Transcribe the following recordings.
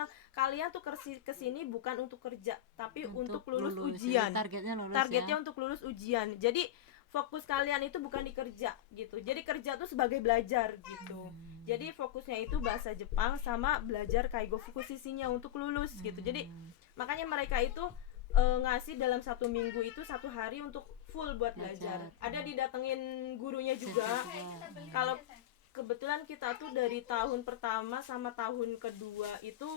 bilang kalian tuh kesini bukan untuk kerja tapi untuk lulus ujian. Targetnya untuk lulus ujian. Jadi fokus kalian itu bukan di kerja gitu. Jadi kerja tuh sebagai belajar gitu. Jadi fokusnya itu bahasa Jepang sama belajar Kaigo Fukushishi-nya untuk lulus gitu. Jadi makanya mereka itu ngasih dalam 1 minggu itu 1 hari untuk full buat belajar. Ada didatengin gurunya juga. Kalau kebetulan kita tuh dari tahun pertama sama tahun kedua itu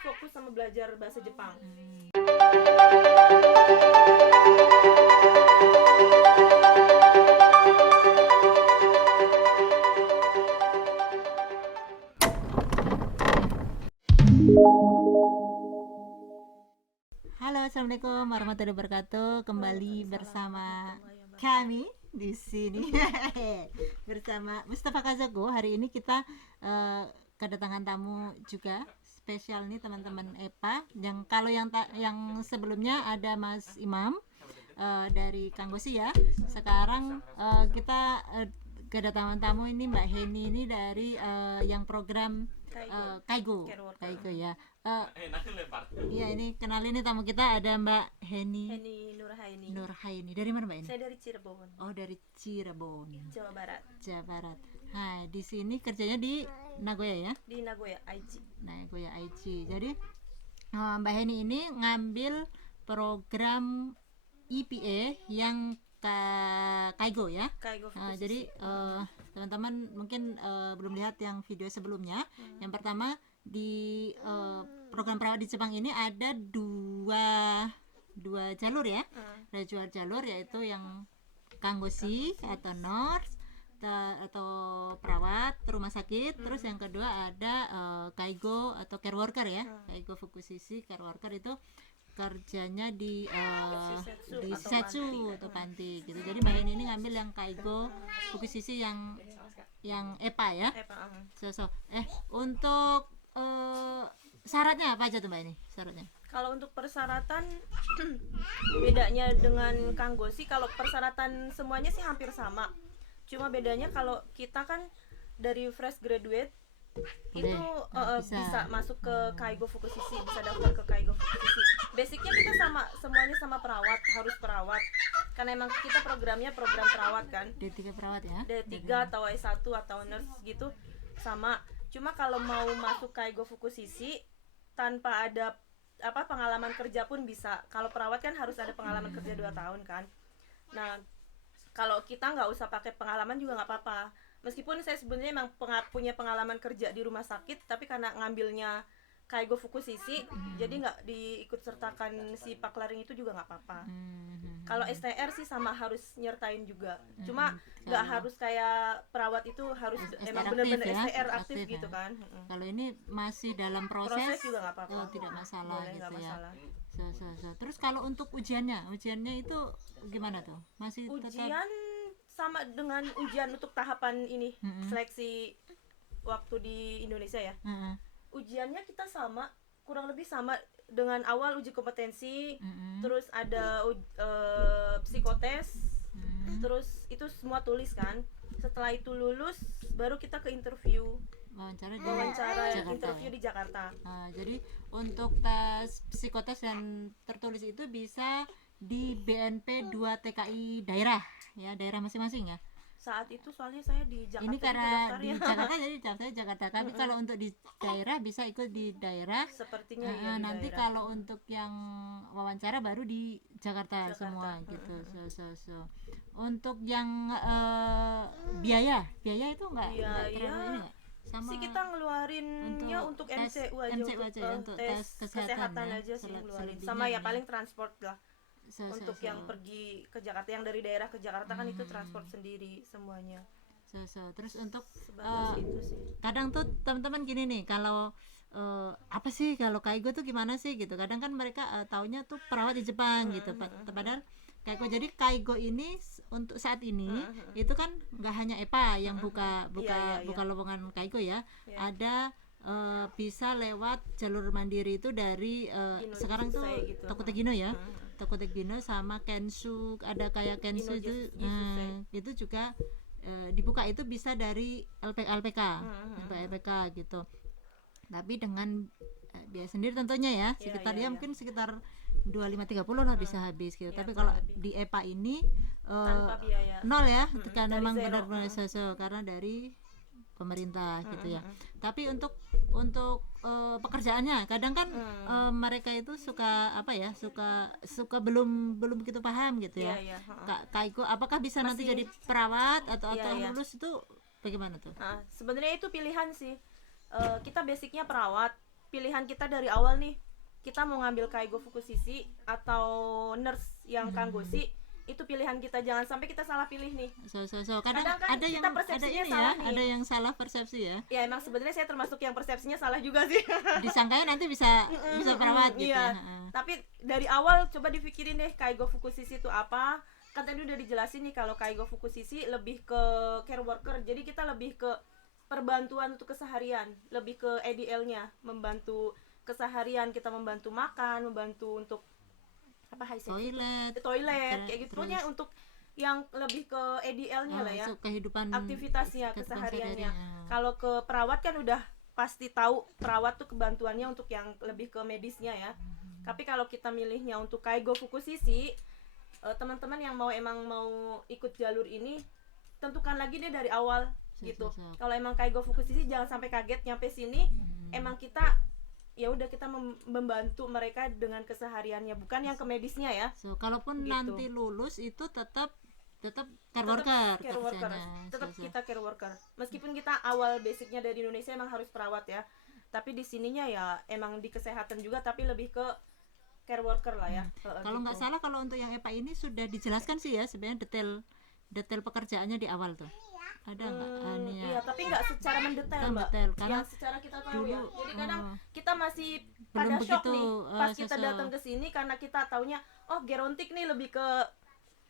fokus sama belajar bahasa Jepang. Halo, assalamualaikum warahmatullahi wabarakatuh. Kembali bersama kami di sini bersama Mustafa Kazako. Hari ini kita kedatangan tamu juga spesial nih teman-teman EPA. Yang sebelumnya ada Mas Imam dari Kanggosi ya. Sekarang kita kedatangan tamu ini Mbak Heni ini dari yang program Kaigo ya. Iya, ini kenalin nih tamu kita, ada Mbak Heni Nurhaini. Dari mana Mbak ini? Saya dari Cirebon. Oh, dari Cirebon, Jawa Barat. Nah, di sini kerjanya di Nagoya ya? Di Nagoya Aichi. Jadi Mbak Heni ini ngambil program EPA yang Kaigo ya. Jadi teman-teman mungkin belum lihat yang video sebelumnya. Yang pertama di program perawat di Jepang ini ada dua jalur ya. Ada dua jalur, yaitu yang Kanggoshi atau nurse atau perawat rumah sakit. Terus yang kedua ada Kaigo atau care worker ya. Kaigo Fukushishi care worker itu kerjanya di Shisetsu atau panti gitu. Jadi Mbak Heni ini ngambil yang Kaigo Fukushishi yang EPA ya. Untuk syaratnya apa aja tuh Mbak ini? Syaratnya? Kalau untuk persyaratan bedanya dengan Kanggoshi, kalau persyaratan semuanya sih hampir sama. Cuma bedanya kalau kita kan dari fresh graduate itu bisa masuk ke Kaigo Fukushishi, bisa daftar ke Kaigo Fukushishi. Basicnya kita semuanya sama perawat, harus perawat. Karena emang kita programnya program perawat kan. D3 perawat ya? D3 atau S1 atau nurse gitu sama. Cuma kalau mau masuk Kaigo Fukushishi tanpa ada pengalaman kerja pun bisa. Kalau perawat kan harus ada pengalaman kerja 2 tahun kan. Nah, kalau kita nggak usah pakai pengalaman juga nggak apa-apa. Meskipun saya sebenarnya emang punya pengalaman kerja di rumah sakit, tapi karena ngambilnya Kaigo Fukushishi, jadi nggak diikut sertakan si paklaring itu juga nggak apa-apa. Kalau STR sih sama harus nyertain juga. Cuma nggak harus kayak perawat itu harus emang benar-benar ya? STR aktif gitu kan. Kalau ini masih dalam proses juga nggak apa-apa. Tidak masalah. Boleh, gitu ya. Masalah. Terus kalau untuk ujiannya itu gimana tuh? Masih ujian sama dengan ujian untuk tahapan ini seleksi waktu di Indonesia ya. Ujiannya kita kurang lebih sama dengan awal uji kompetensi, terus ada psikotes, terus itu semua tulis kan. Setelah itu lulus baru kita ke interview. Wawancara interview di Jakarta. Jadi untuk tes psikotes yang tertulis itu bisa di BNP 2 TKI daerah ya, daerah masing-masing ya. Saat itu soalnya saya di Jakarta. Ini karena di Jakarta jadi saya Jakarta. Tapi kalau untuk di daerah bisa ikut di daerah. Sepertinya ya. Nanti daerah. Kalau untuk yang wawancara baru di Jakarta. Semua gitu. Untuk yang biaya itu enggak terlalu ini enggak? Sama sih kita ngeluarinnya untuk MCU aja, untuk tes kesehatan aja sih ngeluarin. Sama ya paling transport lah. Untuk yang pergi ke Jakarta, yang dari daerah ke Jakarta kan itu transport sendiri semuanya. Terus untuk itu sih. Kadang tuh teman-teman gini nih, kalau apa sih kalau Kaigo tuh gimana sih gitu. Kadang kan mereka taunya tuh perawat di Jepang gitu. Padahal Kaigo, jadi Kaigo ini untuk saat ini itu kan nggak hanya EPA yang buka lowongan Kaigo ya. Ada bisa lewat jalur mandiri itu dari sekarang tuh gitu. Tokutegino ya. Tokutegino sama Kensu, ada kayak Kensu itu itu juga dibuka, itu bisa dari LPK gitu. Tapi dengan biaya sendiri tentunya ya, sekitar ya mungkin sekitar 25-30 lah bisa habis gitu. Tapi kalau di EPA ini tanpa biaya nol ya, karena dari memang zero. benar-benar karena dari pemerintah gitu ya. Tapi untuk pekerjaannya kadang kan mereka itu suka apa ya, suka belum begitu paham gitu ya. Kak Iko, apakah bisa nanti jadi perawat atau lulus itu bagaimana tuh? Sebenarnya itu pilihan sih. Kita basicnya perawat, pilihan kita dari awal nih, kita mau ngambil Kaigo Fukushiki atau nurse yang Kangoshi, itu pilihan kita, jangan sampai kita salah pilih nih. Kadang kan ada yang ada yang salah persepsi ya. Ya emang sebenarnya saya termasuk yang persepsinya salah juga sih. Disangkanya nanti bisa perawat gitu ya. Tapi dari awal coba dipikirin deh Kaigo Fukushiki itu apa. Kan tadi udah dijelasin nih kalau Kaigo Fukushiki lebih ke care worker. Jadi kita lebih ke perbantuan untuk keseharian, lebih ke EDL-nya, membantu keseharian, kita membantu makan, membantu untuk apa toilet kayak gitu nya, untuk yang lebih ke EDL-nya lah ya, kehidupan aktivitasnya, kesehariannya. Kalau ke perawat kan udah pasti tahu perawat tuh kebantuannya untuk yang lebih ke medisnya ya. Tapi kalau kita milihnya untuk Kaigo Fukushiki, teman-teman yang emang mau ikut jalur ini, tentukan lagi deh dari awal gitu. Kalau emang Kaigo Fukushiki jangan sampai kaget nyampe sini, emang kita ya udah kita membantu mereka dengan kesehariannya, bukan yang ke medisnya ya. Kalaupun gitu, nanti lulus itu tetap care worker, tetap kita care worker. Meskipun kita awal basicnya dari Indonesia emang harus perawat ya, tapi di sininya ya emang di kesehatan juga, tapi lebih ke care worker lah ya. Kalau nggak salah, kalau untuk yang EPA ini sudah dijelaskan sih ya sebenarnya detail pekerjaannya di awal tuh. Ada nggak? Iya, tapi nggak secara mendetail Mbak. Yang secara kita tahu ya. Jadi kadang kita masih pada shock nih pas kita datang ke sini, karena kita taunya gerontik nih lebih ke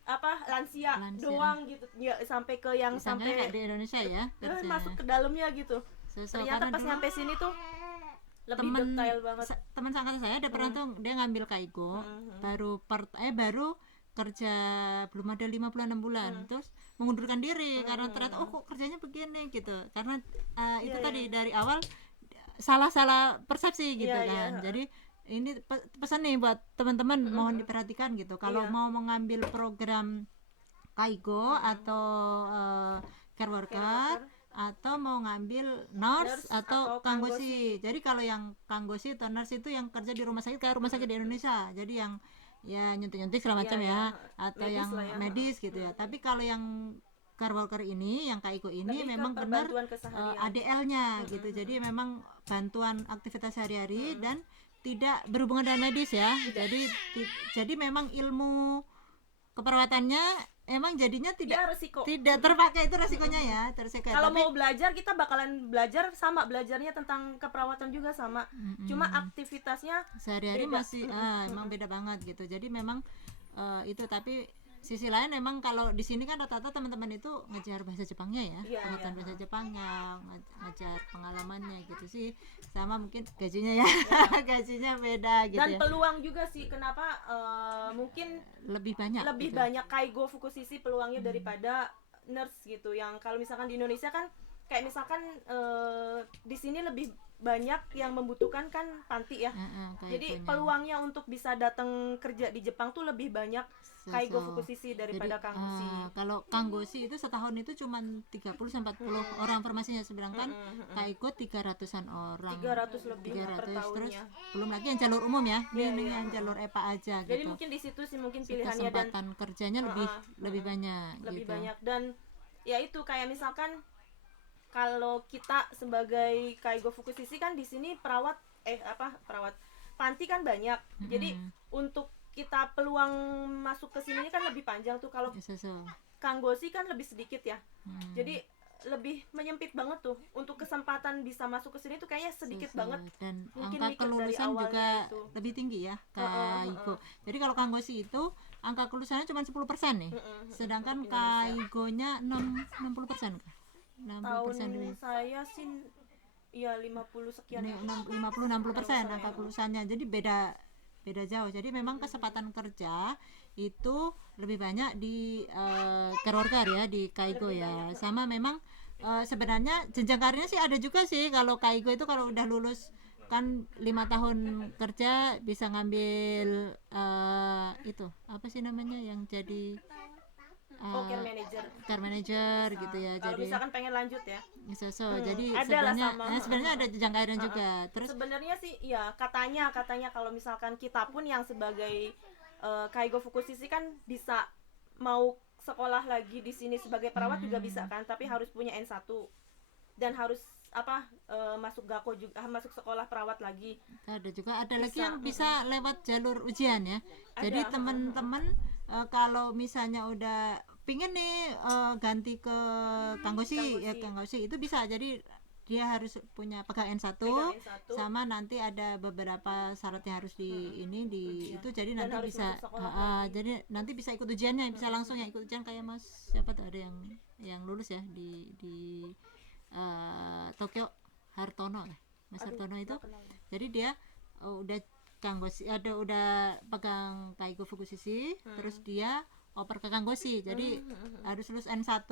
apa lansia doang gitu ya, sampai ke yang sampai kayak di Indonesia ya masuk ke dalamnya gitu. Ternyata pas nyampe sini tuh lebih detail banget. Teman seangkatan saya ada pernah tuh dia ngambil Kaigo, baru kerja belum ada 5 bulan 6 bulan, terus mengundurkan diri karena ternyata kok kerjanya begini gitu, karena itu tadi dari awal salah persepsi gitu kan. Jadi ini pesan nih buat teman-teman, mohon diperhatikan gitu kalau mau mengambil program Kaigo atau care worker atau mau ngambil nurse atau Kangoshi. Jadi kalau yang Kangoshi atau nurse itu yang kerja di rumah sakit kayak rumah sakit di Indonesia, jadi yang ya nyuntik segala macam atau medis yang medis gitu ya. Tapi kalau yang care worker ini, yang Kaigo ini memang benar ADL-nya gitu. Jadi memang bantuan aktivitas sehari-hari dan tidak berhubungan dengan medis ya. Jadi memang ilmu keperawatannya emang jadinya tidak terpakai, itu resikonya ya. Kalau mau belajar kita bakalan belajar sama, belajarnya tentang keperawatan juga sama. Cuma aktivitasnya sehari-hari masih emang beda banget gitu. Jadi memang itu, tapi sisi lain memang kalau di sini kan rata-rata teman-teman itu ngejar bahasa Jepangnya ya, pengetahuan bahasa Jepangnya, ngejar pengalamannya gitu sih. Sama mungkin gajinya ya, gajinya beda gitu. Dan peluang juga sih, kenapa mungkin lebih banyak Kaigo Fukushiki peluangnya daripada nurse gitu. Yang kalau misalkan di Indonesia kan kayak misalkan di sini lebih banyak yang membutuhkan kan panti ya. Jadi peluangnya untuk bisa datang kerja di Jepang tuh lebih banyak Kaigo Fukushiki daripada Kangoshi. Kalau Kangoshi itu setahun itu cuma 30-40 orang formasinya, sedangkan Kaigo 300-an orang. 300 lebih per tahunnya. Terus belum lagi yang jalur umum ya. Ini yang jalur EPA aja gitu. Jadi mungkin di situ sih mungkin pilihannya, dan kesempatan kerjanya lebih banyak. Lebih banyak, dan ya itu kayak misalkan kalau kita sebagai Kaigo Fukushiki kan di sini perawat panti kan banyak. Jadi untuk kita peluang masuk ke sini kan lebih panjang tuh. Kalau Kangoshi kan lebih sedikit ya. Jadi lebih menyempit banget tuh. Untuk kesempatan bisa masuk ke sini tuh kayaknya sedikit banget. Dan mungkin angka kelulusan juga itu lebih tinggi ya Kaigo. Jadi kalau Kangoshi itu angka kelulusannya cuma 10% nih. Sedangkan Kaigonya 60% kah? 60% tahun saya sih ya 50 sekian, 50-60% angka kelulusannya. Jadi beda jauh. Jadi memang kesempatan kerja itu lebih banyak di care worker ya, di Kaigo ya. Sama memang sebenarnya jenjang karirnya sih ada juga sih. Kalau Kaigo itu kalau udah lulus kan 5 tahun kerja bisa ngambil itu apa sih namanya yang jadi care manager gitu ya. Kalau Jadi misalkan pengen lanjut ya. Jadi ada sebenarnya ada jenjang karirnya juga. Terus sebenarnya sih ya katanya kalau misalkan kita pun yang sebagai Kaigo Fukushishi kan bisa mau sekolah lagi di sini sebagai perawat juga bisa kan, tapi harus punya N1 dan harus masuk gako juga, masuk sekolah perawat lagi. Ada juga lagi yang bisa lewat jalur ujian ya. Jadi teman-teman kalau misalnya udah pingin nih ganti ke Kanggoshi ya, Kanggoshi itu bisa. Jadi dia harus punya pegang N1, sama nanti ada beberapa syarat yang harus itu jadi dan nanti bisa jadi nanti bisa ikut ujiannya, bisa langsung yang ikut ujian kayak Mas siapa tuh ada yang lulus ya di Tokyo Hartono Mas Hartono itu. Jadi dia udah Kanggoshi udah pegang Kaigo Fukushishi, terus dia oper ke Kanggoshi. Jadi harus lulus N1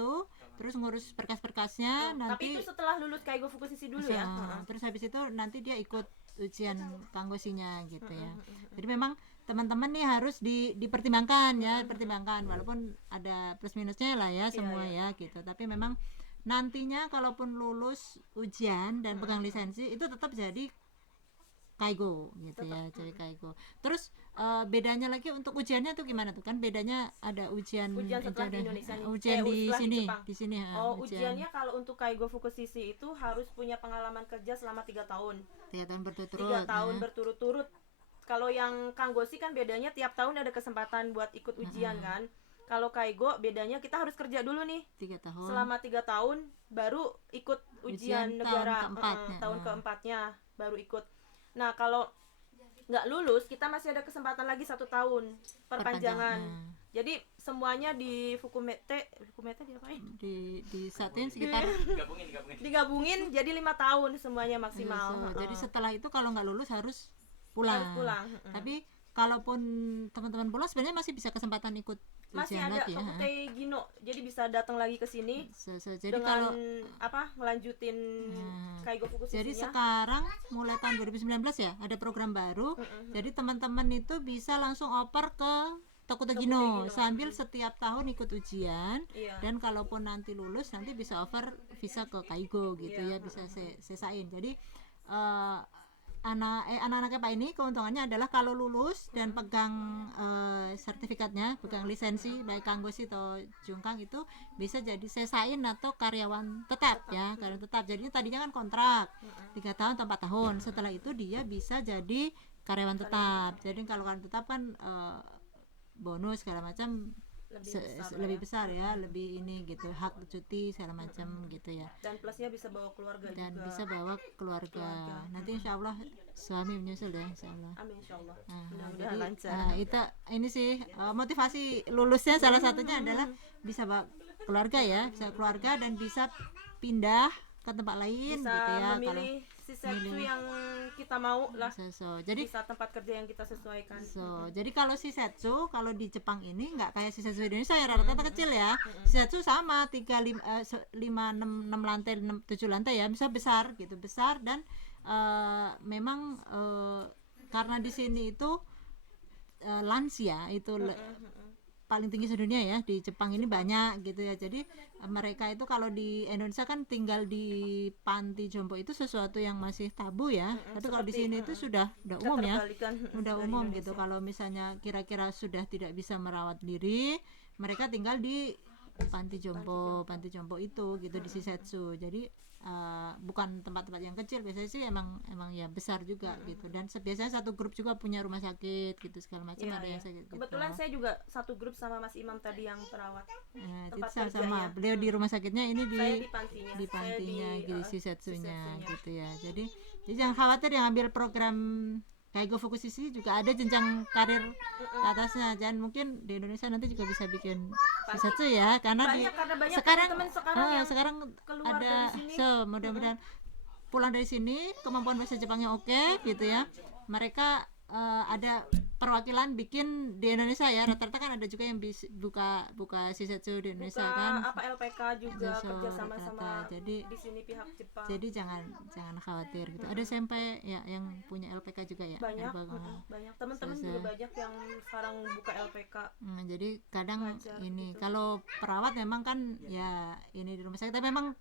terus ngurus berkas-berkasnya nanti. Tapi itu setelah lulus Kaigo Fukushishi dulu ya. Terus habis itu nanti dia ikut ujian Kanggoshinya gitu ya. Jadi memang teman-teman nih harus dipertimbangkan ya, pertimbangkan walaupun ada plus minusnya lah ya semua ya gitu. Tapi memang nantinya kalaupun lulus ujian dan pegang lisensi itu tetap jadi Kaigo gitu ya, jadi Kaigo. Terus bedanya lagi untuk ujiannya tuh gimana tuh? Kan bedanya ada ujian setelah di Indonesia nih. Ujian di sini. Ujiannya kalau untuk Kaigo Fukushishi itu harus punya pengalaman kerja selama 3 tahun. 3 tahun berturut-turut. 3 tahun berturut-turut. Kalau yang Kanggoshi kan bedanya tiap tahun ada kesempatan buat ikut ujian kan. Kalau Kaigo bedanya kita harus kerja dulu nih 3 tahun. Selama 3 tahun baru ikut ujian negara tahun keempatnya baru ikut. Nah kalau nggak lulus kita masih ada kesempatan lagi 1 tahun perpanjangan. Jadi semuanya di Fukumete diapain? Disatuin sekitar digabungin jadi 5 tahun semuanya maksimal. Jadi setelah itu kalau nggak lulus harus pulang. Tapi kalaupun teman-teman pulang sebenarnya masih bisa kesempatan ikut masih ada Tokutei Gino, jadi bisa datang lagi ke sini jadi dengan ngelanjutin Kaigo Fukushishi. Jadi sekarang mulai tahun 2019 ya ada program baru. Jadi teman-teman itu bisa langsung oper ke Tokutei Gino sambil setiap tahun ikut ujian. Dan kalaupun nanti lulus nanti bisa over visa ke Kaigo gitu ya, bisa sesain. Jadi anak-anaknya Pak ini keuntungannya adalah kalau lulus dan pegang sertifikatnya, pegang lisensi baik Kanggoshi atau Jungkang itu bisa jadi sesain atau karyawan tetap ya, karyawan tetap. Jadinya tadinya kan kontrak 3 tahun atau 4 tahun, setelah itu dia bisa jadi karyawan tetap. Jadi kalau karyawan tetap kan bonus segala macam lebih besar ya, lebih ini gitu, hak cuti segala macam gitu ya. Dan plusnya bisa bawa keluarga dan juga. bisa bawa keluarga. Nanti insya Allah suami menyusul ya, insya Allah. Amin insya Allah. Mudah-mudahan lancar. Itu ini sih motivasi lulusnya salah satunya adalah bisa bawa keluarga ya, bisa keluarga dan bisa pindah ke tempat lain bisa gitu ya. Memilih shisetsu yang kita mau lah. Jadi bisa tempat kerja yang kita sesuaikan. Jadi kalau shisetsu kalau di Jepang ini nggak kayak shisetsu di Indonesia yang rata-rata kecil ya. Shisetsu sama 5 6 lantai 7 lantai ya, bisa besar gitu, besar dan memang karena di sini itu lansia itu paling tinggi sedunia ya, di Jepang ini banyak gitu ya. Jadi mereka itu kalau di Indonesia kan tinggal di panti jompo itu sesuatu yang masih tabu ya. Tapi kalau di sini itu sudah umum ya, udah umum gitu. Kalau misalnya kira-kira sudah tidak bisa merawat diri, mereka tinggal di panti jompo itu gitu, di shisetsu. Jadi bukan tempat-tempat yang kecil, biasanya sih emang ya besar juga gitu. Dan biasanya satu grup juga punya rumah sakit gitu segala macam, ada yang sakit. Kebetulan saya juga satu grup sama Mas Imam tadi yang perawat. Tempat sama beliau di rumah sakitnya, ini di pantinya gitu, shisetsunya gitu ya. Jadi jangan khawatir yang ambil program Kaigo Fukushishi juga ada jenjang karir ke atasnya. Dan mungkin di Indonesia nanti juga bisa bikin shisetsu ya, karena banyak sekarang ada mudah-mudahan pulang dari sini kemampuan bahasa Jepangnya oke gitu ya. Mereka ada perwakilan bikin di Indonesia ya, rata-rata kan ada juga yang buka shisetsu di Indonesia kan, apa LPK juga kerja sama jadi di sini pihak Jepang. Jadi jangan khawatir gitu. Ada sampai ya yang punya LPK juga ya. Banyak teman-teman juga banyak yang sekarang buka LPK. Jadi kadang belajar ini gitu. Kalau perawat memang kan ya ini di rumah sakit, tapi memang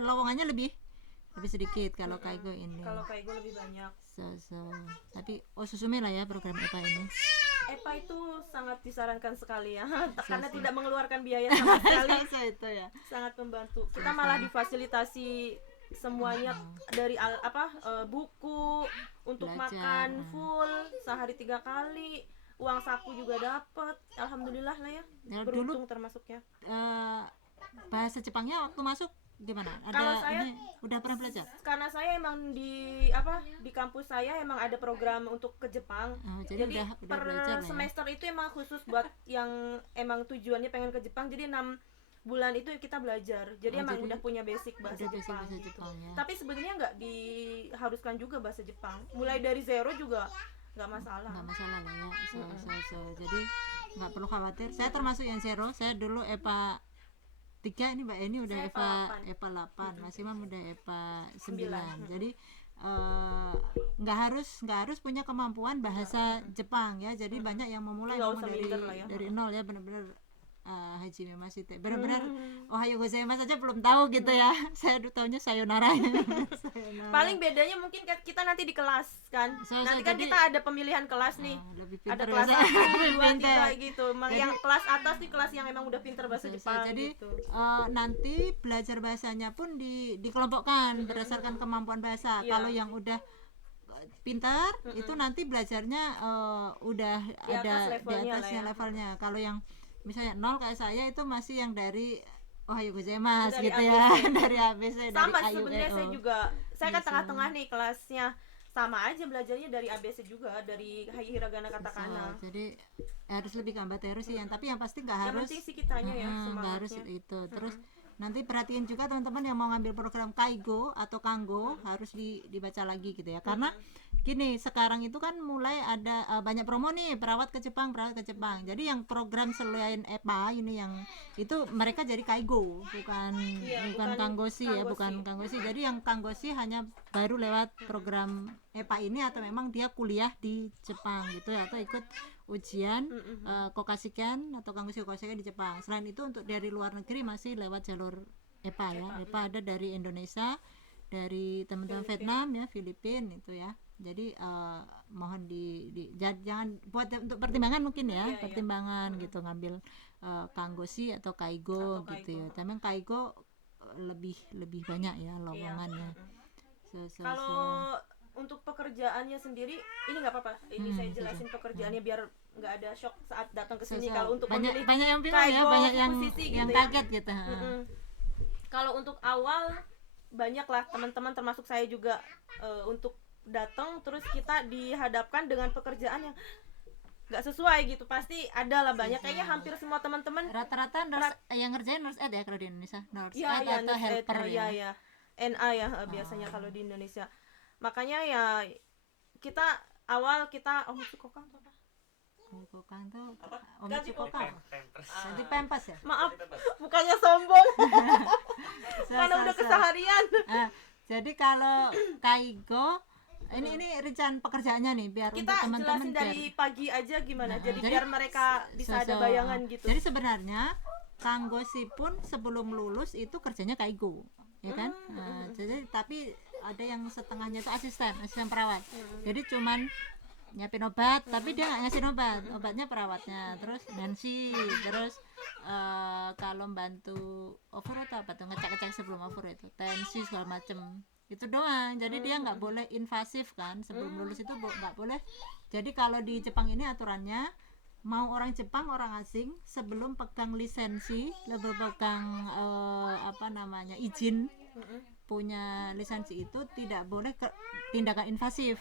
lowongannya lebih sedikit kalau Kaigo ini. Kalau Kaigo lebih banyak. Tapi Susume lah ya program EPA ini. EPA itu sangat disarankan sekali ya, karena tidak mengeluarkan biaya sama sekali. Itu ya. Sangat membantu. Kita malah difasilitasi semuanya dari buku untuk Belajar. Makan full sehari 3 kali. Uang saku juga dapat. Alhamdulillah lah ya. Beruntung dulu, termasuknya. Bahasa Jepangnya waktu masuk gimana? Kalau saya udah pernah belajar? Karena saya emang di kampus saya emang ada program untuk ke Jepang. Jadi udah per semester itu emang khusus buat yang emang tujuannya pengen ke Jepang. Jadi 6 bulan itu kita belajar. Jadi emang udah punya basic bahasa Jepang. Ya. Tapi sebenarnya nggak diharuskan juga bahasa Jepang. Mulai dari zero juga nggak masalah. Nggak masalah lah ya. Jadi nggak perlu khawatir. Saya termasuk yang zero. Saya dulu EPA 3, ini Mbak Eni udah EPA 8, Mas Imam udah EPA 9. Jadi nggak harus punya kemampuan bahasa Jepang ya. Jadi banyak yang memulai dari nol ya, benar-benar Hajime Masite benar-benar Ohayo gozaimasu saja belum tahu gitu ya. Saya tahunya sayonara. Paling bedanya mungkin kita nanti di kelas kan. Nanti kan kita ada pemilihan kelas nih. Ada kelas 1, 2, 3 gitu. Yang kelas atas nih kelas yang emang udah pinter bahasa Jepang. Jadi gitu. Nanti belajar bahasanya pun dikelompokkan berdasarkan kemampuan bahasa. Kalau yang udah pintar itu nanti belajarnya udah di atasnya levelnya. Kalau yang misalnya 0 kayak saya itu masih yang dari Ohayo gozaimasu gitu ya. Dari ABC, sama dari sebenarnya saya kan tengah-tengah nih kelasnya, sama aja belajarnya dari ABC juga, dari hiragana katakana. Jadi harus lebih gambar terus sih, tapi yang pasti nggak harus. Yang penting sih kitanya ya nggak harus itu. Terus nanti perhatiin juga teman-teman yang mau ngambil program Kaigo atau Kanggo harus dibaca lagi gitu ya, karena gini, sekarang itu kan mulai ada banyak promo nih, perawat ke Jepang. Jadi yang program selain EPA ini yang itu mereka jadi Kaigo, bukan Kanggoshi ya, bukan Kanggoshi. Jadi yang Kanggoshi hanya baru lewat program EPA ini atau memang dia kuliah di Jepang gitu ya, atau ikut ujian Kokashikan atau Kanggoshi Kokashikan di Jepang. Selain itu untuk dari luar negeri masih lewat jalur EPA ya. EPA ada dari Indonesia, dari teman-teman Vietnam ya, Filipina itu ya. Jadi mohon jangan buat untuk pertimbangan mungkin ya, pertimbangan gitu ngambil Kanggoshi atau Kaigo gitu ya. Tapi Kaigo lebih banyak ya lowongannya. Kalau untuk pekerjaannya sendiri ini nggak apa-apa. Ini saya jelasin pekerjaannya biar nggak ada shock saat datang ke sini. Kalau untuk banyak yang bingung ya, banyak yang kaget gitu. Kalau untuk awal banyak lah teman-teman termasuk saya juga untuk datang terus kita dihadapkan dengan pekerjaan yang nggak sesuai gitu, pasti ada lah banyak. Kayaknya hampir semua teman-teman rata-rata yang ngerjain nurse aid ya kalau di Indonesia, nurse aid atau helper ya. NA ya biasanya kalau di Indonesia. Makanya ya kita Omitsukokang tuh apa? Omitsukokang tuh Omitsukokang. Jadi pempas ya? Maaf, bukannya sombong. Karena udah keseharian. Jadi kalau Kaigo ini rencana pekerjaannya nih biar kita untuk teman-teman jelasin dari pagi aja gimana. Jadi biar mereka bisa ada bayangan gitu. Jadi sebenarnya Kanggoshi pun sebelum lulus itu kerjanya Kaigo, ya kan? Jadi tapi ada yang setengahnya itu asisten perawat. Jadi cuman nyiapin obat, tapi dia nggak ngasih obatnya perawatnya. Terus Nancy, terus kalau bantu over atau apa tuh, ngecek sebelum over itu, tensi segala macem, itu doang. Jadi dia nggak boleh invasif kan, sebelum lulus itu nggak boleh. Jadi kalau di Jepang ini aturannya, mau orang Jepang orang asing sebelum pegang lisensi, pegang izin punya lisensi itu tidak boleh tindakan invasif.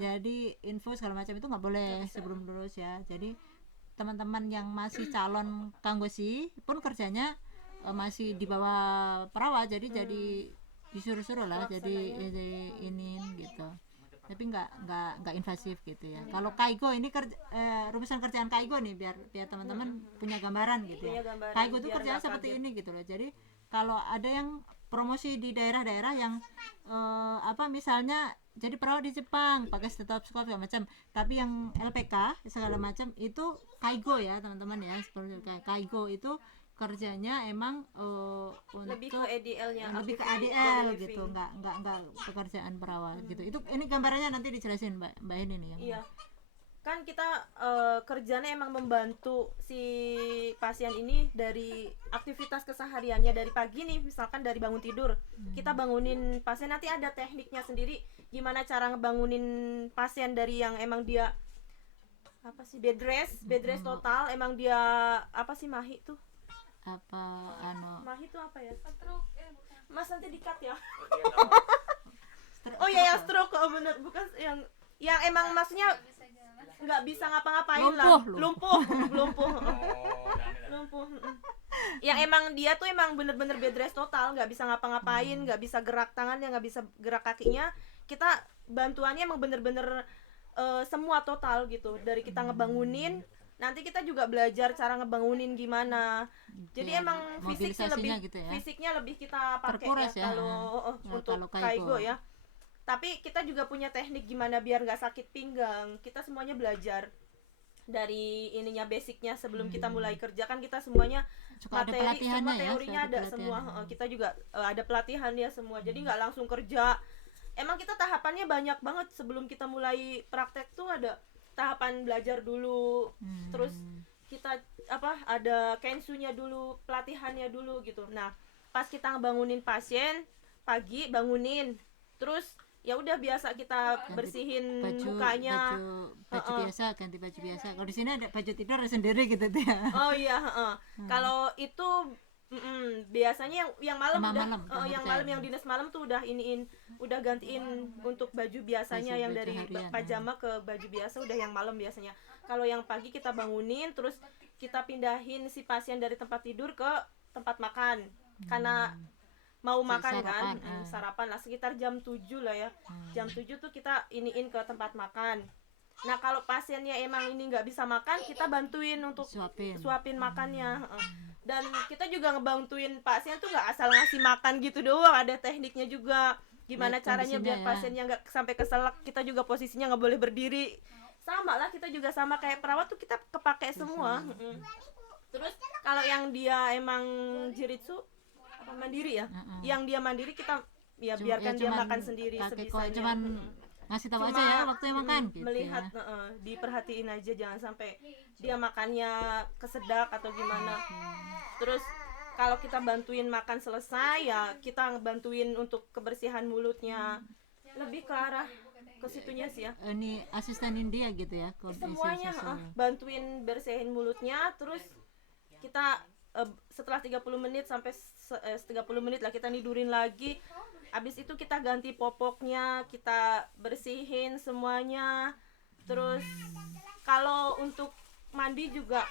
Jadi info segala macam itu nggak boleh sebelum lulus ya. Jadi teman-teman yang masih calon Kanggoshi pun kerjanya masih di bawah perawat, jadi disuruh-suruh lah, jadi ini gitu. tapi nggak invasif gitu ya. Kalau Kaigo ini rumusan kerjaan Kaigo nih, biar teman-teman punya gambaran gitu ya. Kaigo itu kerjaan seperti ini gitu loh. Jadi kalau ada yang promosi di daerah-daerah yang misalnya jadi perawat di Jepang pakai stetoskop segala macam, tapi yang LPK segala macam itu Kaigo ya teman-teman ya. Seperti Kaigo itu kerjanya emang lebih ke ADL-nya, lebih ke ADL gitu, nggak pekerjaan perawat gitu. Itu ini gambarannya nanti dijelasin Mbak Heni nih ya. Iya, kan kita kerjanya emang membantu si pasien ini dari aktivitas kesehariannya dari pagi nih, misalkan dari bangun tidur kita bangunin pasien, nanti ada tekniknya sendiri gimana cara ngebangunin pasien dari yang emang dia bed rest total, emang dia mahi tuh mahi tuh apa ya, mas nanti dikat ya. Oh iya, yang stroke, bener, bukan yang emang maksudnya nggak bisa ngapa-ngapain, lumpuh. Yang emang dia tuh emang bener-bener bed rest total, nggak bisa ngapa-ngapain, nggak bisa gerak tangannya, nggak bisa gerak kakinya. Kita bantuannya emang bener-bener semua total gitu, dari kita ngebangunin. Nanti kita juga belajar cara ngebangunin gimana. Jadi emang fisiknya lebih kita pakai ya kalau untuk Kaigo ya. Tapi kita juga punya teknik gimana biar nggak sakit pinggang. Kita semuanya belajar dari ininya, basicnya sebelum kita mulai kerja kan kita semuanya semua teorinya ada semua. Kita juga ada pelatihan ya semua. Jadi nggak langsung kerja. Emang kita tahapannya banyak banget sebelum kita mulai praktek tuh, ada tahapan belajar dulu, terus kita ada kensunya dulu, pelatihannya dulu gitu. Nah, pas kita ngebangunin pasien pagi, bangunin, terus ya udah biasa kita bersihin mukanya, baju biasa, ganti baju biasa. Kalau di sini ada baju tidur sendiri gitu tuh ya. Oh iya, kalau itu biasanya yang malam yang dinas malam tuh udah udah gantiin untuk baju biasanya, yang dari pajama ke baju biasa udah yang malam biasanya. Kalau yang pagi kita bangunin, terus kita pindahin si pasien dari tempat tidur ke tempat makan, karena mau makan sarapan lah sekitar jam 7 lah ya. Jam 7 tuh kita iniin ke tempat makan. Nah kalau pasiennya emang ini nggak bisa makan, kita bantuin untuk suapin makannya. Dan kita juga ngebantuin pasien tuh nggak asal ngasih makan gitu doang, ada tekniknya juga gimana caranya biar pasiennya nggak sampai keselak. Kita juga posisinya nggak boleh berdiri, sama lah, kita juga sama kayak perawat tuh kita kepake semua. Terus kalau yang dia emang jiritsu mandiri ya, yang dia mandiri kita ya biarkan dia makan sendiri sebisanya. Ngasih tahu aja ya waktu makan gitu, melihat ya. Diperhatiin aja, jangan sampai dia makannya kesedak atau gimana. Terus kalau kita bantuin makan selesai ya kita bantuin untuk kebersihan mulutnya, lebih ke arah ke situnya sih ya. Ini asisten India gitu ya, semuanya bantuin bersihin mulutnya. Terus kita setelah 30 menit sampai 30 menit lah kita tidurin lagi. Abis itu kita ganti popoknya, kita bersihin semuanya. Terus kalau untuk mandi juga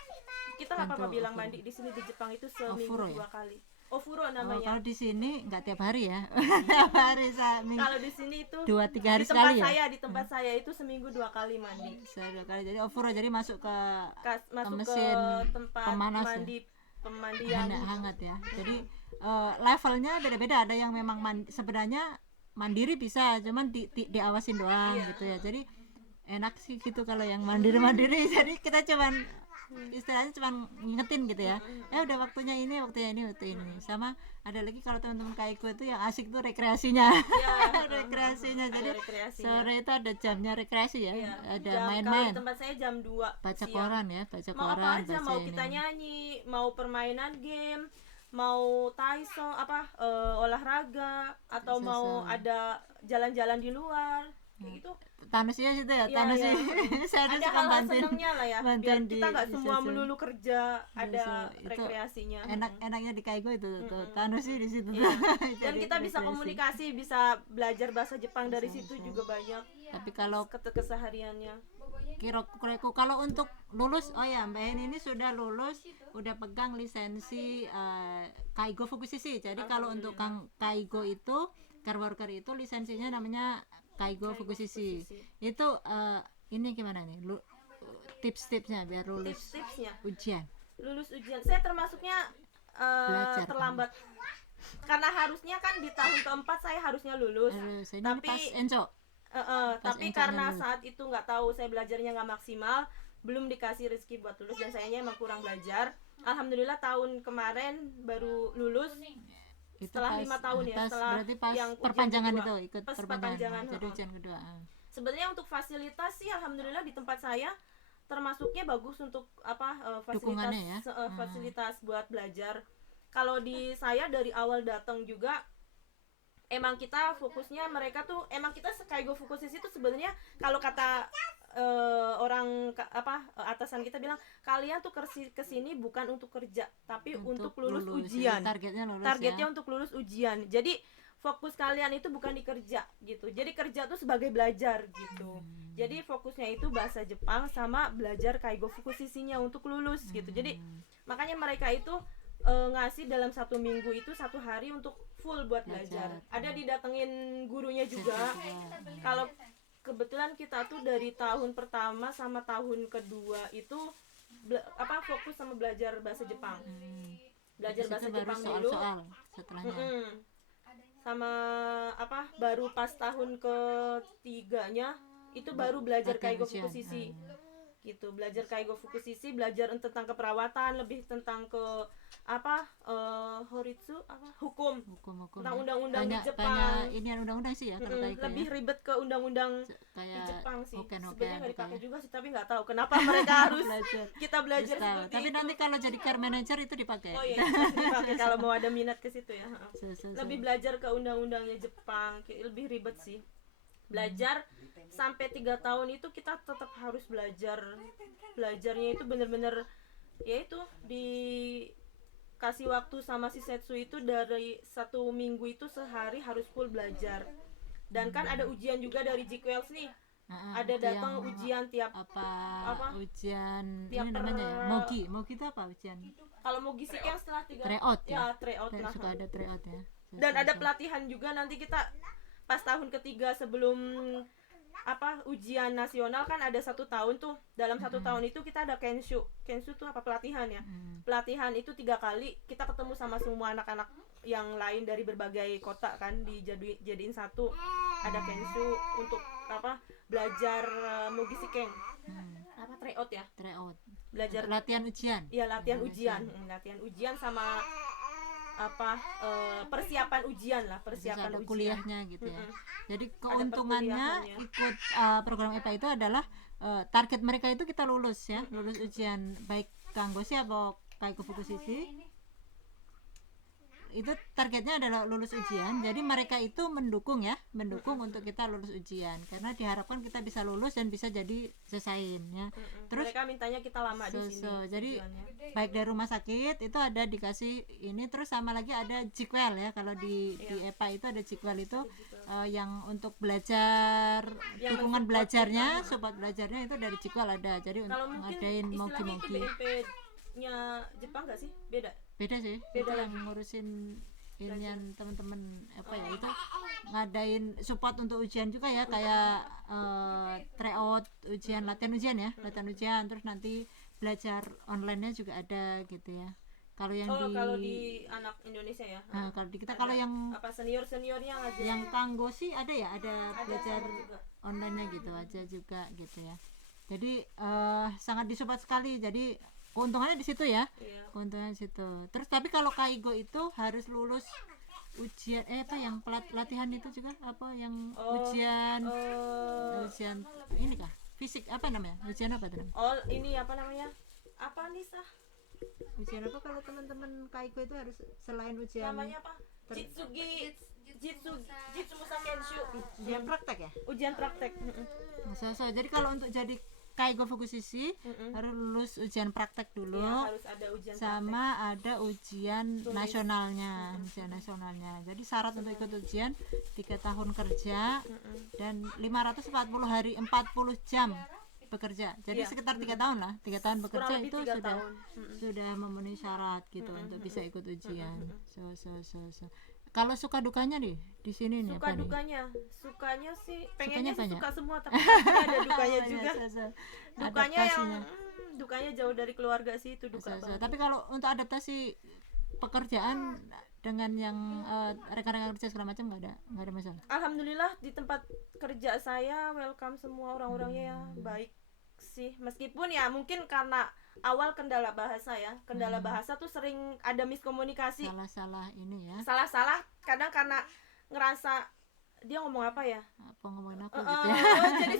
kita nggak apa-apa bilang mandi di sini di Jepang itu seminggu 2 kali. Ofuro namanya. Kalau di sini nggak tiap hari ya. Tiap hari seminggu. Kalau di sini itu 2-3 hari sekali ya. Di tempat saya itu seminggu 2 kali mandi. 2 kali. Jadi ofuro, jadi masuk ke mesin ke tempat pemanas pemandian hangat ya. Jadi levelnya beda-beda. Ada yang memang sebenarnya mandiri bisa, cuman diawasin doang gitu ya. Jadi enak sih gitu kalau yang mandiri. Jadi kita cuman istilahnya cuman ngingetin gitu ya. Udah waktunya ini. Sama ada lagi kalau teman-teman Kaigo itu yang asik tuh rekreasinya. Rekreasinya. Jadi sore itu ada jamnya rekreasi ya. Ada main-main. Kalau di tempat saya jam 2 baca koran ya, mau apa aja, mau kita nyanyi, mau permainan game, mau taiso olahraga, atau mau ada jalan-jalan di luar kayak gitu. Tanusnya situ ya, saya ada hal senangnya lah ya, biar kita nggak semua melulu kerja, ada rekreasinya. Enaknya di Kaigo itu tanusnya di situ. Dan kita bisa komunikasi, bisa belajar bahasa Jepang dari situ juga banyak. Tapi kalau kesehariannya kira-kira kalau untuk lulus, Mbak Heni ini sudah lulus, udah pegang lisensi Kaigo Fukushishi. Jadi kalau untuk Kaigo itu care worker itu lisensinya namanya Kaigo Fukushishi. Itu ini gimana nih? Tips-tipsnya biar lulus ujian. Lulus ujian. Saya termasuknya terlambat. Karena harusnya kan di tahun keempat saya harusnya lulus. Tapi pas Enco. Tapi karena saat itu nggak tahu, saya belajarnya nggak maksimal, belum dikasih rezeki buat lulus, dan sayangnya emang kurang belajar. Alhamdulillah tahun kemarin baru lulus. Setelah 5 tahun ya, setelah berarti pas yang perpanjangan kedua, itu ikut perpanjangan jadi ujian kedua. Sebenarnya untuk fasilitas sih alhamdulillah di tempat saya termasuknya bagus untuk fasilitas ya? Fasilitas buat belajar. Kalau di saya dari awal datang juga emang kita fokusnya, mereka tuh emang kita Kaigo Fukushishi itu sebenarnya kalau kata orang atasan kita bilang, kalian tuh kesini bukan untuk kerja tapi untuk lulus ujian. Targetnya untuk lulus ujian. Jadi fokus kalian itu bukan di kerja gitu. Jadi kerja tuh sebagai belajar gitu. Jadi fokusnya itu bahasa Jepang sama belajar Kaigo Fukushishi-nya untuk lulus gitu. Jadi makanya mereka itu ngasih dalam 1 minggu itu 1 hari untuk full buat belajar. Ada didatengin gurunya juga. Kalau kebetulan kita tuh dari tahun pertama sama tahun kedua itu fokus sama belajar bahasa Jepang. Belajar bahasa Jepang dulu. Sama baru pas tahun ketiganya itu baru belajar Kaigo Fukushishi. Gitu, belajar Kaigo Fukushishi, belajar tentang keperawatan, lebih tentang ke horitsu hukum tentang undang-undang di Jepang. Ini undang-undang sih ya, lebih ribet ke undang-undang di Jepang sih. Sebenarnya nggak dipakai juga sih, tapi nggak tahu kenapa mereka harus kita belajar seperti tapi itu. Nanti kalau jadi care manager itu dipakai. Oh iya, dipakai kalau mau ada minat ke situ ya. Lebih belajar ke undang-undangnya Jepang, lebih ribet sih. Belajar sampai 3 tahun itu kita tetap harus belajarnya itu bener-bener ya itu dikasih waktu sama si Setsu itu dari 1 minggu itu sehari harus full belajar. Dan kan ada ujian juga dari G12 nih. Ada datang ujian tiap ujian tiap ini namanya ya Mogi itu apa ujian? Kalau Mogi sih kan setelah 3 tryout ya, tryout lah. Suka ada tryout ya. Dan ada pelatihan juga nanti kita pas tahun ketiga sebelum ujian nasional kan ada 1 tahun tuh. Dalam 1 tahun itu kita ada kenshu tuh pelatihan ya. Pelatihan itu 3 kali kita ketemu sama semua anak-anak yang lain dari berbagai kota kan, dijadiin satu. Ada kenshu untuk belajar Mogi Shiken. Tryout ya? Tryout. Belajar latihan ujian. Iya, latihan ujian sama persiapan ujian kuliahnya gitu ya. Jadi keuntungannya ikut program EPA itu adalah target mereka itu kita lulus ya, lulus ujian baik Kanggoshi atau Kaigo Fukushishi. Itu targetnya adalah lulus ujian. Jadi mereka itu mendukung untuk kita lulus ujian karena diharapkan kita bisa lulus dan bisa jadi selesaiin ya. Terus mereka mintanya kita lama di sini. Jadi baik dari rumah sakit itu ada dikasih ini, terus sama lagi ada Jikwel ya. Kalau di EPA itu ada Jikwel itu yang untuk belajar, dukungan belajarnya, support belajarnya itu dari Jikwel ada. Jadi untuk ngadain mogi-mogi. Nya Jepang nggak sih? Beda sih. Beda yang ngurusin inian teman-teman itu ngadain support untuk ujian juga ya, kayak tryout ujian, latihan ujian terus nanti belajar online-nya juga ada gitu ya. Kalau yang kalau di anak Indonesia ya. Nah, kalau di kita kalau yang seniornya aja. Yang Kanggoshi ada belajar online-nya gitu aja juga gitu ya. Jadi sangat disupport sekali. Jadi keuntungannya di situ ya. Iya. Keuntungannya di situ. Terus tapi kalau Kaigo itu harus lulus ujian yang pelatihan itu juga ujian ini kah? Fisik apa namanya? Ujian apa tuh? Ini apa namanya? Apa Nisa? Ujian apa kalau teman-teman Kaigo itu harus selain ujian namanya apa? Jitsu Musa Kenshu. Ujian praktek ya? Ujian praktek. Jadi kalau untuk jadi Kaigo Fukushishi harus lulus ujian praktek dulu. Ya, harus ada ujian sama praktek. Ada ujian nasionalnya. Jadi syarat untuk ikut ujian 3 tahun kerja dan 540 hari 40 jam bekerja. Jadi sekitar 3 tahun lah. 3 tahun bekerja itu sudah memenuhi syarat gitu untuk bisa ikut ujian. Kalau suka dukanya di sini nih Suka apa nih? sukanya sih pengennya Sukanya sih banyak. suka semua, tapi pasti ada dukanya Banyak, juga. Dukanya yang adaptasinya. dukanya jauh dari keluarga sih, itu duka banget. Tapi kalau untuk adaptasi pekerjaan dengan yang rekan-rekan kerja segala macam nggak ada masalah. Alhamdulillah di tempat kerja saya welcome semua, orang-orangnya ya baik sih, meskipun ya mungkin karena awal kendala bahasa tuh sering ada miskomunikasi, Salah-salah ini ya. salah-salah kadang karena ngerasa dia ngomong apa ya, Apa ngomongin aku gitu ya. jadi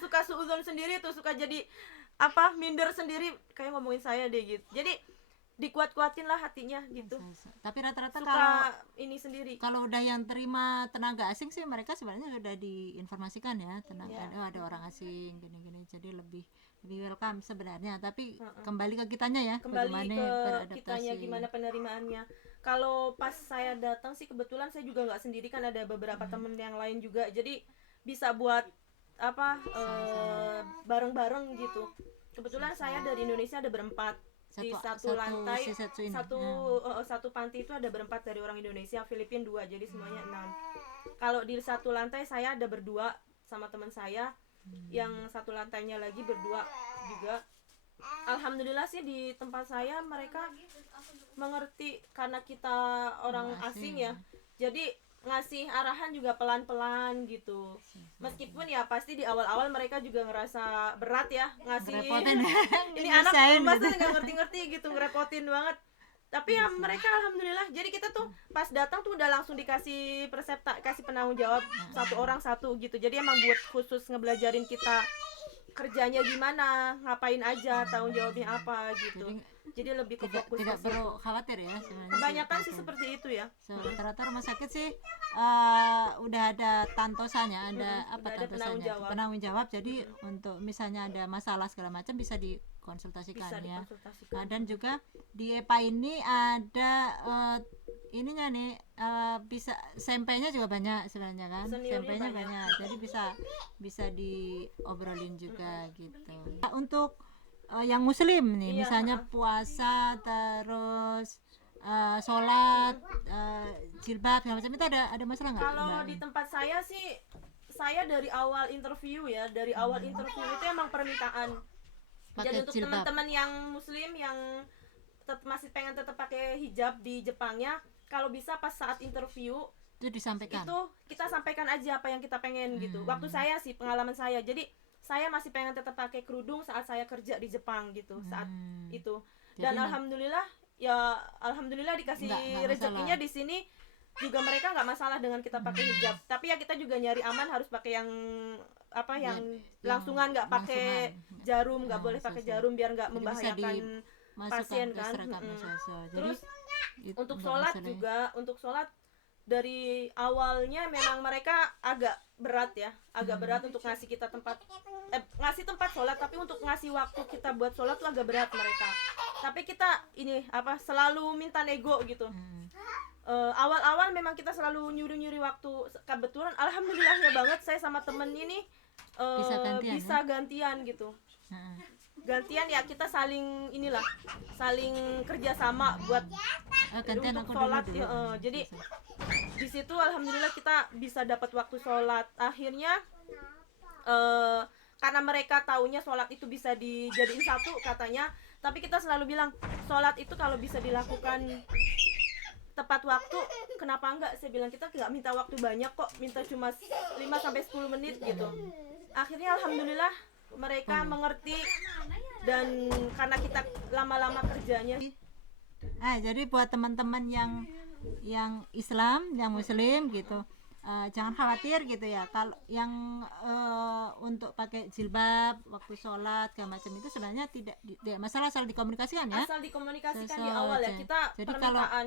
suka suuzon sendiri tuh, suka jadi apa minder sendiri kayak ngomongin saya deh gitu, jadi dikuat-kuatin lah hatinya gitu. Tapi rata-rata Suka kalau ini sendiri. kalau udah yang terima tenaga asing sih mereka sebenarnya sudah diinformasikan ya tenaga ada orang asing gini-gini, jadi lebih welcome sebenarnya, tapi kembali ke kitanya ya, Kembali bagaimana ke beradaptasi. kitanya gimana penerimaannya. Kalau pas saya datang sih kebetulan saya juga nggak sendiri, kan ada beberapa temen yang lain juga, jadi bisa buat apa bareng-bareng gitu. Kebetulan saya dari Indonesia ada berempat di satu lantai, satu panti itu ada berempat dari orang Indonesia, Filipina 2, jadi semuanya 6. Kalau di satu lantai saya ada berdua sama teman saya, yang satu lantainya lagi berdua juga. Alhamdulillah sih di tempat saya mereka mengerti karena kita orang asing ya, jadi ngasih arahan juga pelan-pelan gitu. Meskipun ya pasti di awal-awal mereka juga ngerasa berat ya ngasih ini anak masa nggak ngerti-ngerti gitu, ngerepotin banget. Tapi ya mereka alhamdulillah, jadi kita tuh pas datang tuh udah langsung dikasih kasih penanggung jawab satu orang satu gitu. Jadi emang buat khusus ngebelajarin kita kerjanya gimana, ngapain aja, tanggung jawabnya apa gitu. Jadi lebih ke fokus tidak perlu khawatir ya sebenarnya. Kebanyakan sih seperti itu ya. Rata-rata rumah sakit sih udah ada tantosanya, ada tantosanya, penanggung jawab. Jadi untuk misalnya ada masalah segala macam bisa dikonsultasikan ya. Nah, dan juga di EPA ini ada ininya nih bisa sampainya juga banyak sebenarnya kan. Sampainya banyak. Jadi bisa diobrolin juga gitu. Nah, untuk yang muslim nih, misalnya puasa terus sholat, jilbab segala macam, itu ada masalah nggak? Kalau di tempat saya sih, saya dari awal interview itu emang permintaan. Jadi untuk teman-teman yang muslim yang masih pengen tetap pakai hijab di Jepangnya, kalau bisa pas saat interview itu disampaikan. Itu kita sampaikan aja apa yang kita pengen gitu. Waktu saya sih, pengalaman saya. Jadi saya masih pengen tetap pakai kerudung saat saya kerja di Jepang gitu, saat itu. Dan alhamdulillah dikasih rezekinya di sini juga mereka nggak masalah dengan kita pakai hijab. Tapi ya kita juga nyari aman, harus pakai yang yang langsungan, nggak pakai jarum, nggak boleh pakai jarum biar nggak membahayakan pasien kan. Terus untuk sholat dari awalnya memang mereka agak berat untuk ngasih kita ngasih tempat sholat, tapi untuk ngasih waktu kita buat sholat tuh agak berat mereka. Tapi kita selalu minta nego gitu. Awal-awal memang kita selalu nyuri waktu. Kebetulan alhamdulillahnya banget saya sama temen ini bisa gantian gitu. Gantian ya, kita saling kerjasama buat untuk sholat ya, jadi di situ alhamdulillah kita bisa dapat waktu sholat. Akhirnya karena mereka taunya sholat itu bisa dijadiin satu katanya, tapi kita selalu bilang sholat itu kalau bisa dilakukan tepat waktu kenapa enggak. Saya bilang kita nggak minta waktu banyak kok, minta cuma 5-10 menit gitu. Akhirnya alhamdulillah mereka mengerti, dan karena kita lama-lama kerjanya. Jadi buat teman-teman yang Islam, yang Muslim gitu, jangan khawatir gitu ya. Kalau yang untuk pakai jilbab waktu sholat segala macam itu sebenarnya tidak masalah, asal dikomunikasikan ya. Asal dikomunikasikan di awal ya, kita jadi permintaan.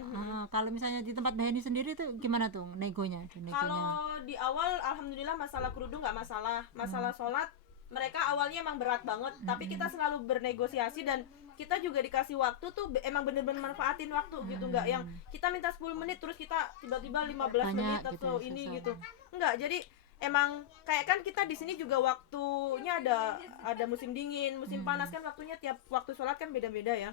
Kalau misalnya di tempat Baheni sendiri tuh gimana tuh negonya? Kalau di awal alhamdulillah masalah kerudung nggak masalah. Masalah sholat mereka awalnya emang berat banget, tapi kita selalu bernegosiasi, dan kita juga dikasih waktu tuh emang bener-bener manfaatin waktu gitu, nggak yang kita minta 10 menit terus kita tiba-tiba 15 menit atau ini gitu, enggak. Jadi emang kayak kan kita di sini juga waktunya ada musim dingin, musim panas kan waktunya tiap waktu sholat kan beda-beda ya.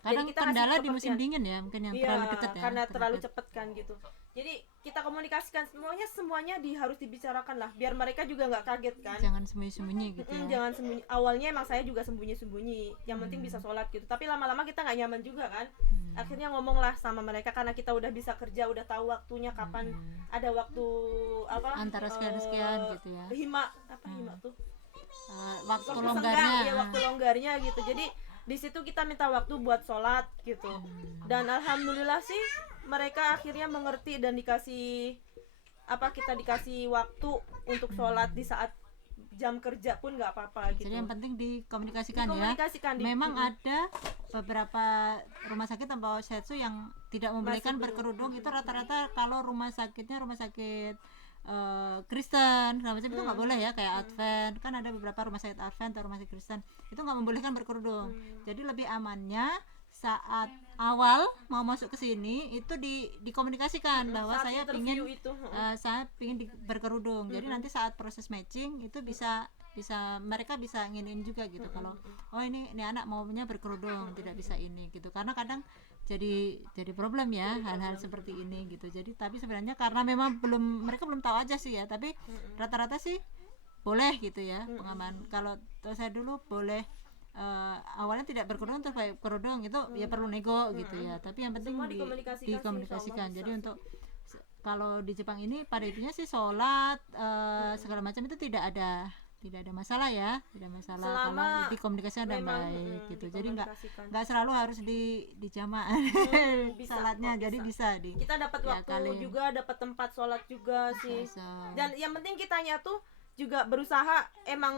Kadang Jadi kita kendala ngasih di musim pengertian. dingin ya, mungkin yang Iya, terlalu dekat ya. karena terlalu terdekat. cepat kan gitu. Jadi kita komunikasikan semuanya harus dibicarakan lah, biar mereka juga nggak kaget kan. Jangan sembunyi-sembunyi gitu ya. Jangan sembunyi. Awalnya emang saya juga sembunyi-sembunyi. Yang penting bisa sholat gitu. Tapi lama-lama kita nggak nyaman juga kan. Akhirnya ngomonglah sama mereka karena kita udah bisa kerja, udah tahu waktunya kapan ada waktu apa? Antara sekian-sekian gitu ya. Hima tuh? Waktu Waktu longgarnya. senggang, ya waktu longgarnya gitu. Jadi di situ kita minta waktu buat sholat gitu. Dan alhamdulillah sih mereka akhirnya mengerti dan dikasih kita dikasih waktu untuk sholat di saat jam kerja pun nggak apa-apa gitu. Jadi yang penting dikomunikasikan, Dikomunikasikan, ya. Memang ada beberapa rumah sakit atau setsu yang tidak membolehkan berkerudung. Itu rata-rata kalau rumah sakit Kristen, segala macam itu nggak boleh ya, kayak Advent kan ada beberapa rumah sakit Advent atau rumah sakit Kristen itu nggak membolehkan berkerudung. Jadi lebih amannya saat awal mau masuk ke sini itu dikomunikasikan bahwa Saat saya interview pingin itu, berkerudung. Jadi nanti saat proses matching itu bisa mereka bisa nginin juga gitu kalau oh ini anak maunya berkerudung, tidak bisa ini gitu. Karena kadang jadi problem ya hal-hal seperti ini gitu. Jadi tapi sebenarnya karena memang mereka belum tahu aja sih ya, tapi rata-rata sih boleh gitu ya pengaman. Kalau saya dulu boleh awalnya tidak berkerudung terus pakai kerudung itu ya perlu nego gitu ya. Tapi yang penting Semua dikomunikasikan. Jadi untuk kalau di Jepang ini pada intinya sih sholat segala macam itu tidak ada masalah ya, tidak masalah Selama kalau dikomunikasikan dengan baik gitu. Jadi nggak selalu harus di jamaah sholatnya, jadi bisa kita dapat waktu juga, dapat tempat sholat juga sih. Dan yang penting kitanya tuh juga berusaha emang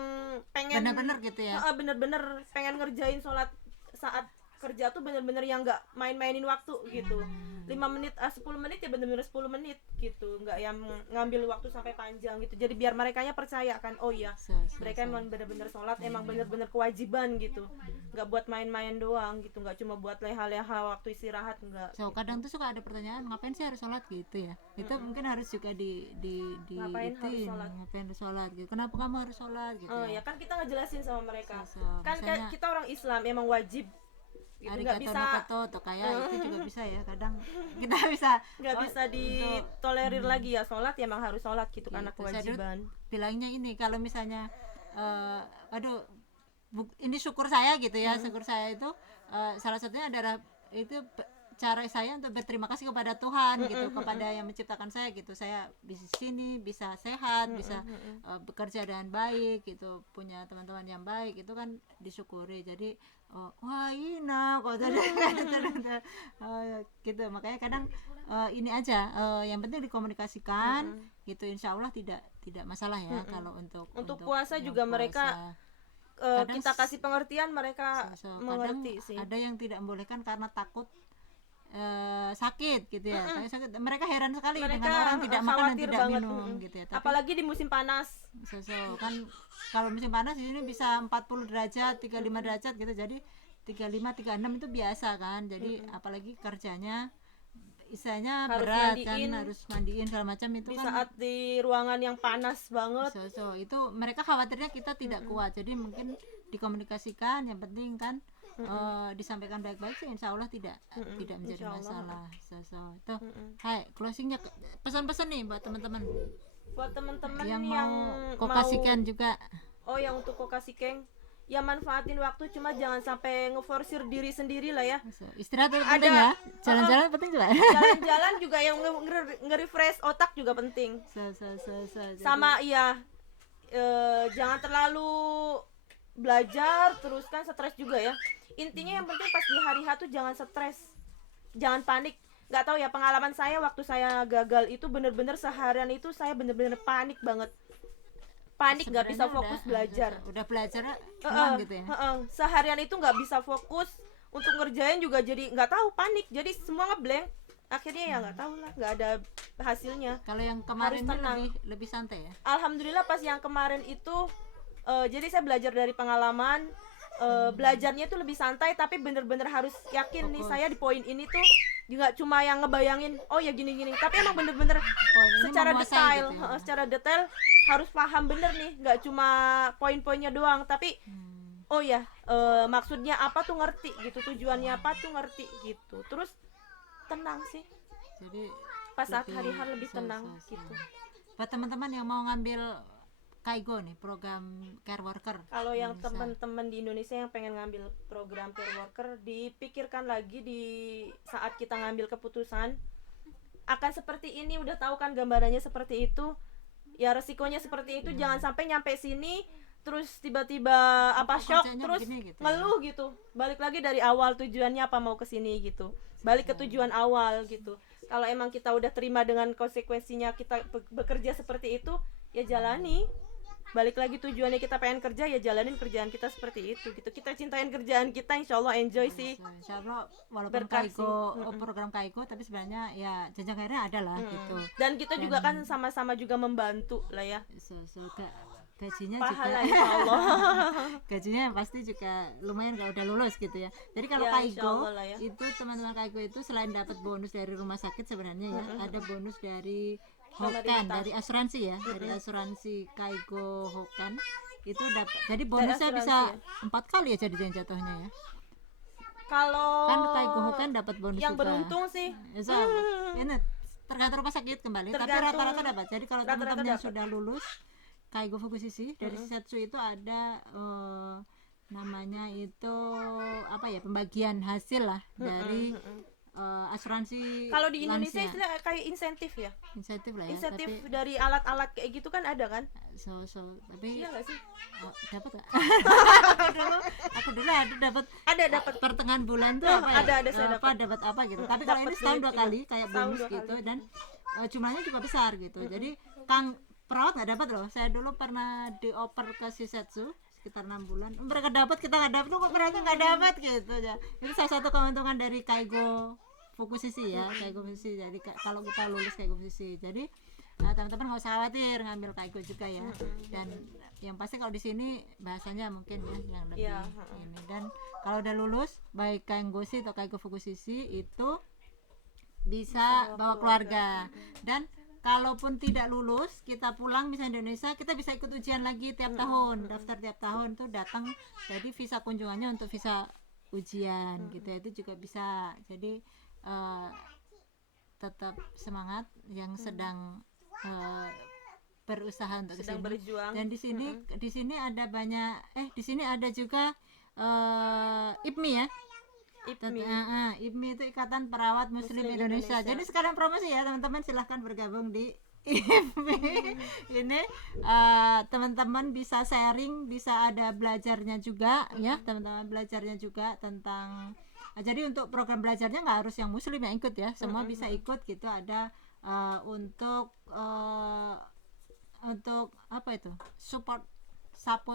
pengen bener-bener gitu ya. Bener-bener pengen ngerjain sholat saat kerja tuh bener-bener yang nggak main-mainin waktu gitu. 5 menit 10 menit ya bener-bener 10 menit gitu, nggak yang ngambil waktu sampai panjang gitu. Jadi biar merekanya percaya kan, oh iya mereka emang bener-bener sholat, emang bener-bener kewajiban gitu, nggak buat main-main doang gitu, nggak cuma buat leha-leha waktu istirahat, nggak. Kadang tuh suka ada pertanyaan ngapain sih harus sholat gitu ya. Itu mungkin harus juga ngapain harus sholat gitu, kenapa kamu harus sholat gitu ya kan kita ngejelasin sama mereka kan misalnya, kita orang Islam emang wajib gitu, nggak bisa atau kayak itu juga bisa ya, kadang kita bisa nggak bisa ditolerir lagi ya, sholat ya emang harus sholat gitu karena kewajiban. Bilangnya ini kalau misalnya ini syukur saya gitu ya, syukur saya itu salah satunya adalah itu cara saya untuk berterima kasih kepada Tuhan gitu, kepada yang menciptakan saya gitu. Saya di sini bisa sehat, bisa bekerja dengan baik gitu, punya teman-teman yang baik, itu kan disyukuri. Jadi wah ina kok gitu. Makanya kadang ini aja yang penting dikomunikasikan gitu, insya Allah tidak masalah ya. Kalau untuk puasa juga puasa, mereka kita kasih pengertian, mereka mengerti sih. Ada yang tidak membolehkan karena takut sakit gitu ya. Sakit. Mereka heran sekali dengan orang tidak makan dan tidak minum gitu ya. Tapi, apalagi di musim panas. Kan kalau musim panas di sini bisa 40 derajat, 35 derajat gitu. Jadi 35, 36 itu biasa kan. Jadi apalagi kerjanya istilahnya berat mandiin, kan harus mandiin segala macam itu di kan saat di ruangan yang panas banget. Itu mereka khawatirnya kita tidak kuat. Jadi mungkin dikomunikasikan, yang penting kan disampaikan baik-baik sih, insya Allah tidak menjadi masalah. Itu hai closingnya, pesan-pesan nih buat teman-teman yang mau kokasikan juga. Yang untuk kokasiken ya manfaatin waktu, cuma jangan sampai ngeforsir diri sendiri lah ya. Istirahat penting ya, jalan-jalan penting juga. Jalan-jalan juga yang nge-refresh otak juga penting. Sama iya, jangan terlalu belajar terus kan stres juga ya. Intinya yang penting pas di hari H tuh jangan stres, jangan panik. Nggak tahu ya, pengalaman saya waktu saya gagal itu bener-bener seharian itu saya bener-bener panik banget, nggak bisa fokus belajar. Udah belajar gitu ya. Seharian itu nggak bisa fokus untuk ngerjain juga, jadi nggak tahu, panik, jadi semua ngeblank. Akhirnya ya nggak tahu lah, nggak ada hasilnya. Kalau yang kemarin lebih santai ya. Alhamdulillah pas yang kemarin itu jadi saya belajar dari pengalaman. Belajarnya itu lebih santai, tapi bener-bener harus yakin fokus. Nih saya di poin ini tuh nggak cuma yang ngebayangin oh ya gini-gini, tapi emang bener-bener Poinnya secara menguasai detail, gitu ya. secara detail harus paham bener nih, nggak cuma poin-poinnya doang, tapi oh ya maksudnya apa tuh ngerti gitu, tujuannya apa tuh ngerti gitu. Terus tenang sih Jadi pas saat lebih hari-hari lebih tenang gitu. Buat teman-teman yang mau ngambil Kaigo nih, program care worker. Kalau yang Bisa. teman-teman di Indonesia yang pengen ngambil program care worker, dipikirkan lagi di saat kita ngambil keputusan akan seperti ini, udah tahu kan gambarannya seperti itu, ya resikonya seperti itu. Jangan sampai nyampe sini terus tiba-tiba apa shock kerjanya terus begini gitu ya. ngeluh gitu. Balik lagi dari awal, tujuannya apa mau kesini gitu, balik ke tujuan awal gitu. Kalau emang kita udah terima dengan konsekuensinya kita bekerja seperti itu, ya jalani. Balik lagi tujuannya kita pengen kerja, ya jalanin kerjaan kita seperti itu gitu. Kita cintain kerjaan kita, insya Allah enjoy sih. Insya Allah walaupun Berkah sih. Kaigo program Kaigo, tapi sebenarnya ya jenjang karirnya ada lah gitu. Dan kita juga kan sama-sama juga membantu lah ya. Gajinya Pahala juga insya Allah. gajinya pasti juga lumayan kalau udah lulus gitu ya. Jadi kalau Ya, insya Kaigo Allah lah ya. itu teman-teman Kaigo itu selain dapat bonus dari rumah sakit sebenarnya ya, ada bonus dari Hokan, dari asuransi ya, dari asuransi Kaigo Hokan itu dapat. Jadi bonusnya asuransi bisa ya. 4 kali ya jadinya jatuhnya ya. Kalau Kan Kaigo Hokan dapat bonus yang juga. beruntung sih Ini tergantung rumah sakit kembali, tapi Tergantung. rata-rata dapat. Jadi kalau Rata-rata teman-teman yang dapat. sudah lulus Kaigo Fukushishi dari Shisetsu itu ada namanya itu apa ya, pembagian hasil lah dari asuransi. kalau di Indonesia lansia. istilah kayak insentif ya. Insentif lah ya, Insentif tapi dari alat-alat kayak gitu kan ada kan? tapi Iya nggak sih? dapat nggak? aku dulu ada Dapat. pertengahan bulan tuh Oh, apa ya? ada, saya dapat apa gitu. Tapi kalau ini Dapat setahun duit 2 juga. kali kayak Setahun bonus 2 gitu, kali. dan jumlahnya juga besar gitu. Jadi Kang perawat nggak dapat loh. Saya dulu pernah dioper ke Shisetsu sekitar 6 bulan. Mereka dapat, kita nggak dapat. Kok perawatnya nggak dapat gitu ya. Itu salah satu keuntungan dari Kaigo Fukushishi ya, Kaigo Fukushishi. Jadi kalau kita lulus Kaigo Fukushishi, jadi teman-teman nggak usah khawatir ngambil Kaigo juga ya. Dan yang pasti kalau di sini bahasanya mungkin ya yang lebih Iya, ini. Dan kalau udah lulus baik Kaigoshi atau Kaigo Fukushishi itu bisa bawa keluarga. Dan kalaupun tidak lulus, kita pulang misalnya Indonesia, kita bisa ikut ujian lagi tiap tahun, daftar tiap tahun tuh datang. Jadi visa kunjungannya untuk visa ujian gitu ya, itu juga bisa. Jadi tetap semangat yang sedang berusaha untuk Sedang kesini. berjuang. Dan di sini ada banyak di sini ada juga IPMI ya. IPMI. IPMI itu Ikatan Perawat Muslim Indonesia. Jadi sekarang promosi ya teman-teman, silahkan bergabung di IPMI. Ini teman-teman bisa sharing, bisa ada belajarnya juga ya, teman-teman belajarnya juga tentang. Jadi untuk program belajarnya nggak harus yang Muslim yang ikut ya, semua bisa ikut gitu. Ada untuk apa itu, support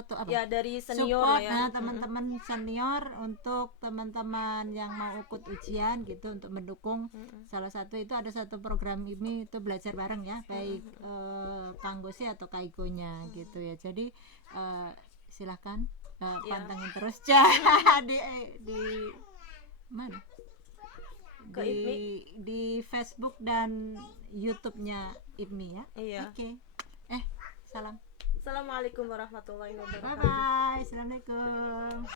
tuh apa? Ya dari senior Support, ya. teman-teman senior, untuk teman-teman yang mau ikut ujian gitu, untuk mendukung. Salah satu itu ada satu program ini itu belajar bareng ya, baik Kanggoshi atau Kaigonya gitu ya. Jadi silahkan pantengin terus di mana? Ke IPMI. Di Facebook dan YouTube-nya IPMI ya. Iya. Oke. Salam. Assalamualaikum warahmatullahi wabarakatuh. Bye bye. Assalamualaikum.